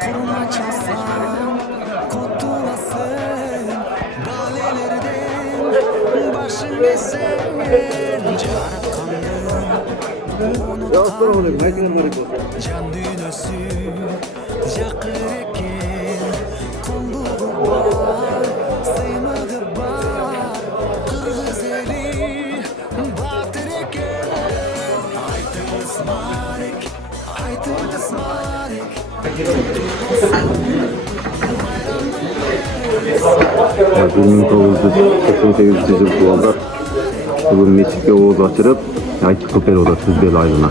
kurma çalsam kurtulasın balelerden başın esen can dünyası yakır eken kulluğu var sevmedi var kırgız eli batır eken aytın ısmarık aytın ısmarık 1988 yıl tuvalda bugün meçhitke oğuz açırıp aytı kıper oda Tuzbel aylına.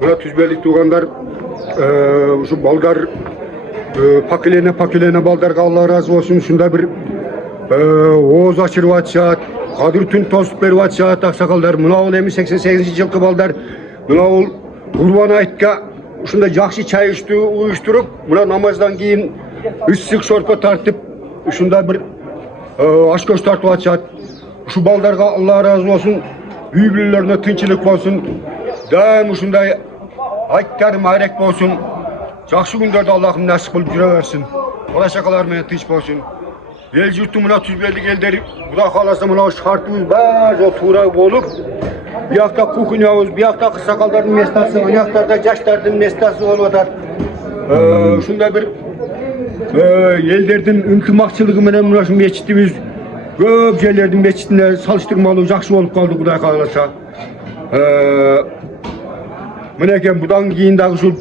Buna Tuzbellik tuğanlar şu baldar pakilene baldarga Allah razı olsun şunda bir oğuz açırıp atşat Kadir tün tostup berip atşat aksakallar mına ol emi 88 yılkı baldar mına ol kurban aytka şunda jakşı çay içti uyuşturup mına namazdan keyin üssük şorpa tartıp şunda bir aşkoş tartıp atşat şu baldarga Allah razı olsun büyüklerine tinçilik olsun daim şunday aytlar marek olsun jakşı günlerde Allah'ım nasip kılıp jüre versin ola şakalar menen tinç olsun el yurtumuna Tuzbellik elleri Xuda kalasa mına şartımız baz o tuğra bolup bir yakta kukunyavuz, bir yakta kısakalların mestası, o yaklarda yaşlardın mestası olmadan şunda bir ellerden üntimakçılığı menen mına şu meçitimiz köp yerlerden meçitinde salıştırmalı jakşı olup kaldı Xuda kalasa mineken budan keyin dagı şu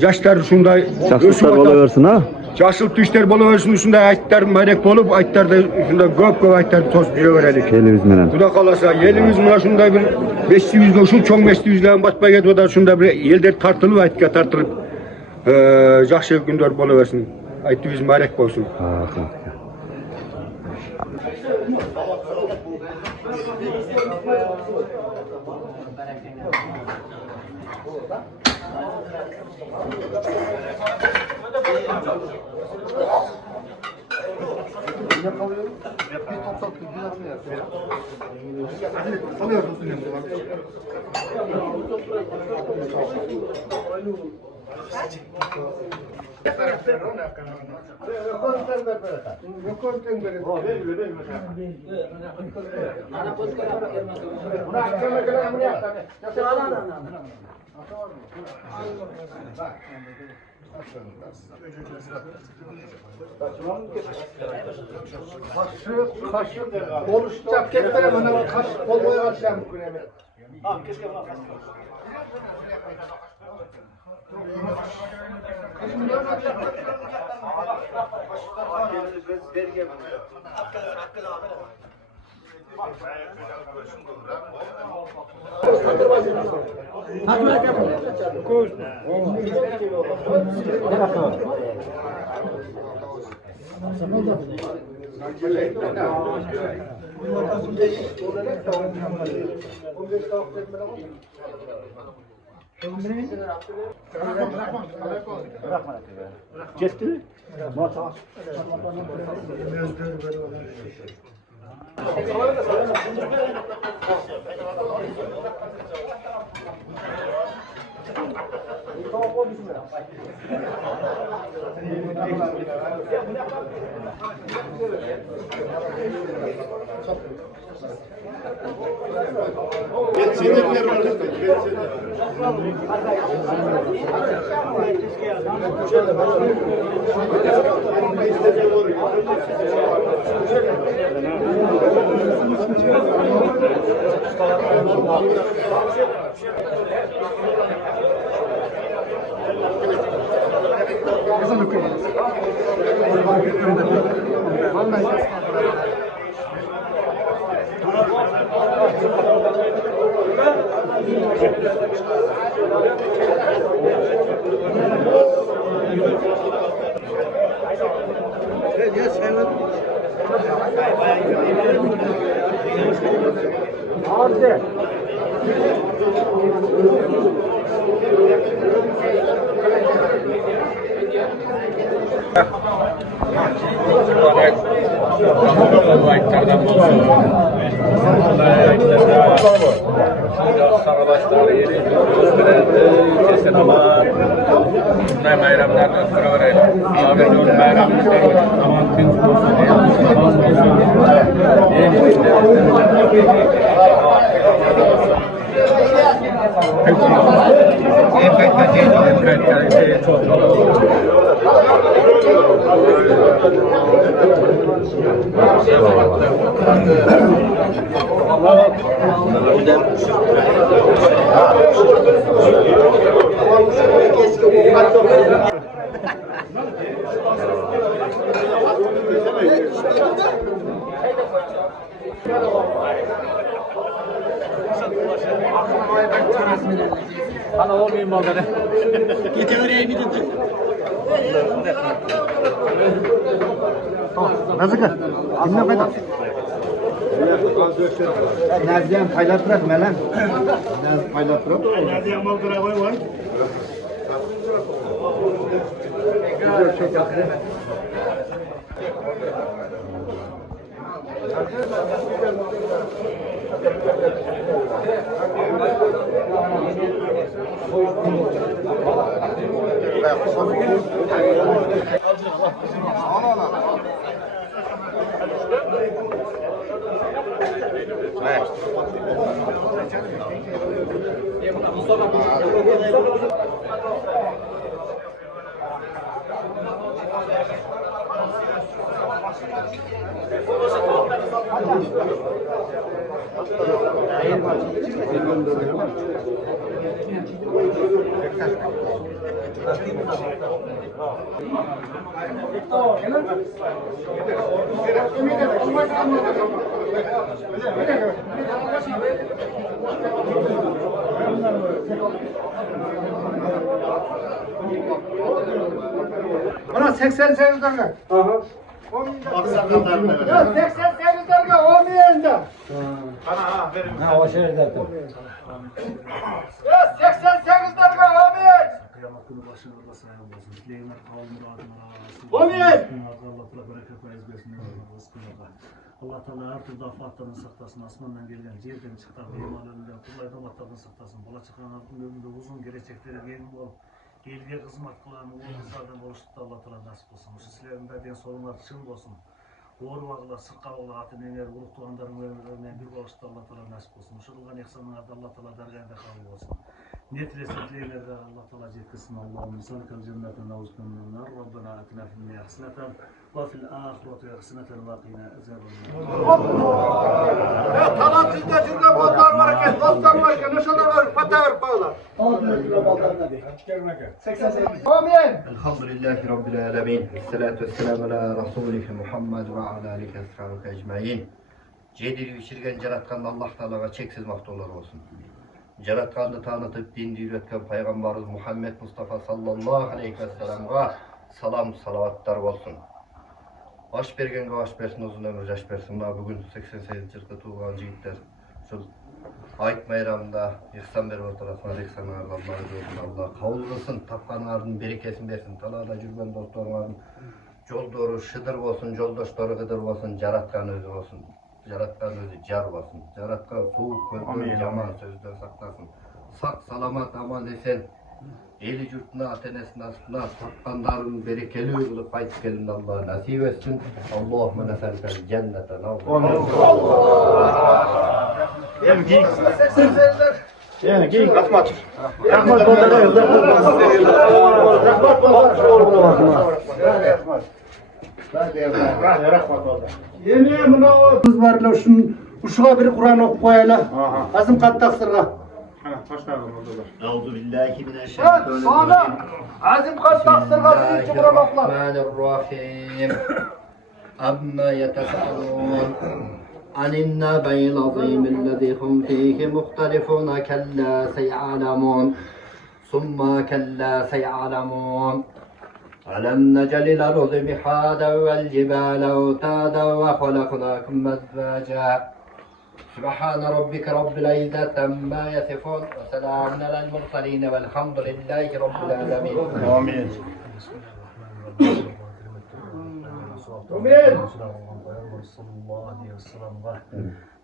yaşlar şunday Çaksızlar bolaversin ha? Yaşılıp düşler boluversin şunday aytlar marek bolup aytlarda şunda köp aytlar toz bire verelik. Elimiz menen. Xuda kalasa elimiz mına şunday bir 500 şu çoğ 500'lerden batmay ketip atar şunda bir elder tartılıp aytka tartılıp jakşı günler boluversin. Aytыбыз marek bolsun. Kaşık oluşacak ketmene bana kaşık olmaya karşıyan bugün hemen. Tamam keşke bana kaşık. Geçti. Hadi. sağlaşlar yeri kesin ama bunlar bayramlardan sonra oraya Ahmet'in bayramları aman tüm olsun Hala olmayayım onları. Gidi oraya gidin. Nasıl ki? Kimle paylaş? Nereden paylaştırak mı lan? Nereden paylaştırak? Nereden mal kıra koy var? Bana 88 dakika. Aha. Ya 88 dakika olmayınca. Ha o şey zaten. Ya 88 dakika olmayınca. Kıyametin başına Allah sayın olsun. Dileyimler kavmine adına razı. Olmayın. Allah Teala bereket versin. Allah Teala her türlü afattan saklasın. Asmandan gelen yerden çıkan imanlarından kullaydan vatandan saklasın. Bola çıkan altın ömründe uzun gelecekleri gelin bol. Gelge hizmet kılan oğullardan oluştu Allah Teala nasip olsun. Sizlerin de sorunlar çığ olsun. Doğru bağlar, sıkka bağlar, atın ener, uruk doğanların ömürlerinden bir oluştu Allah Teala nasip olsun. Şu kılgan ihsanlarda Allah Teala dergâhında kabul olsun. Niyet ile setleyinlerde Allah Teala cetkisine Allah'ım misalikal cennetin avuzdan minnar. Rabbena atina finne hasneten ve fil ahireti hasneten ve qina azabennar. Ya talan sizde şurada botlar varken, dostlar varken, ne şunlar var, patlar bağlar. Elhamdülillahi Rabbil alemin. Esselatu vesselamu ala Rasulih Muhammed ve ala alihi ashabı ecmaîn. Cedil geçirgen Caratkan'da Allah Teala'ga çeksiz maftolar olsun. Caratkan'ı tanıtıp din üretken Peygamberimiz Muhammed Mustafa sallallahu aleyhi ve sellem'e salam salavatlar olsun. Baş bergenге baş bersin, uzun ömür yaş bersin. Bugün 88 yılda tuğan yiğitler şu Ayet bayramında ihsan berip oturasın, ihsan ağırlanları olsun Allah. Kavul kılsın, tapkanlarının berekesin versin. Talada jürgen dostlarının yol doğru şıdır olsun, yoldaşları gıdır olsun, Caratkan özü olsun. Caratkan özü car olsun. Caratkan soğuk gözden, yaman sözden saklasın. Sak, salamat, aman esen. Eli yurtuna, atenesine, asına, tapkanların berekeli kılıp kayıt gelin Allah'a nasip etsin. Allahümme neselkel cenneten Yani giyin atma. Rahmat onlara Yeni münavız varlar şun uşağa bir Kur'an okup koyayla. Azım kattaksırga. Euzu billahi mineşşeytanirracim. Azim kattaksırga birinci Kur'an okla. Bismillahirrahmanirrahim. Amma yetesâlûn. Anin nâbe'il azîmillezî hum fîhi muhtelifûn kellâ sey'alemûn. Summa kellâ sey'alemûn. ألم نجعل الأرض مهادا والجبال أوتادا وخلقناكم أزواجا سبحان ربك رب العزة عما يصفون وسلام على المرسلين والحمد لله رب العالمين آمين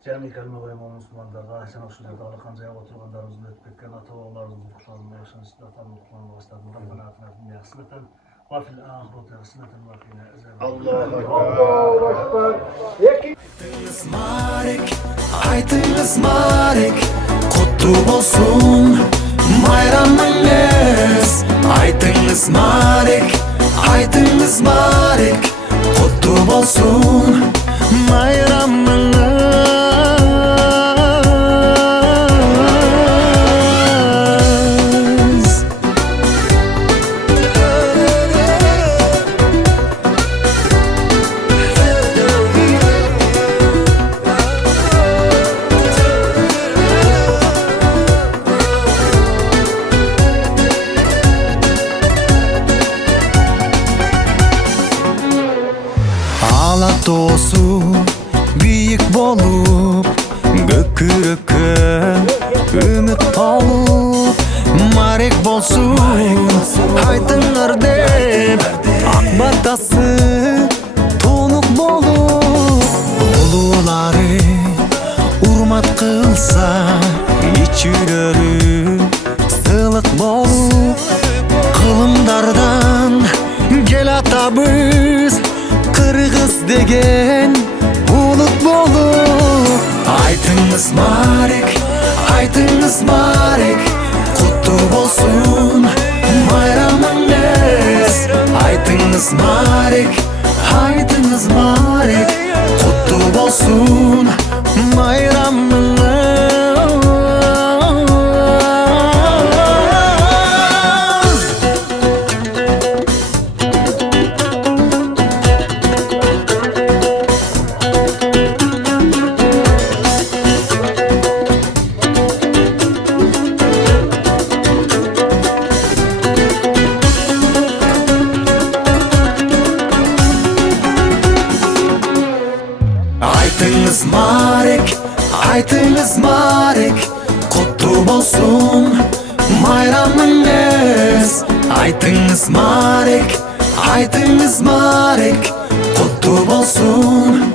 Cami kelime koyman Müslümanlarga, sen şu жерде алаканча отыргандарыбыздын өтүп кеткен ата бабаларыбыздын руухларына ошончо атамдын руухларына баштадым. Rabbana atina fid dunya hasanatan wa fil akhirati hasanatan wa qina azaban. Aytыңыз Марик, aytыңыз Марик, құтты болсын майрамыңыз. Aytыңыз Марик, aytыңыз Марик, құтты болсын майрамыңыз. Ала тоосу бийик болуп, көкүрөккө үмүт толуп, Марик болсун айтыңар деп, ак батасы тонук болуп, улуулары урмат кылса, ичүлөрү сылык болуп, кылымдардан кел атабыз Кыргыз деген улут болуп. Айтыңыз Марик, айтыңыз Марик, құтты болсын майрамыңыз. Айтыңыз Марик, айтыңыз Марик, құтты болсын майрамыңыз. Айтыңыз Марик, айтыңыз Марик, құтты болсын майрамыңыз. Айтыңыз Марик, айтыңыз Марик, құтты болсын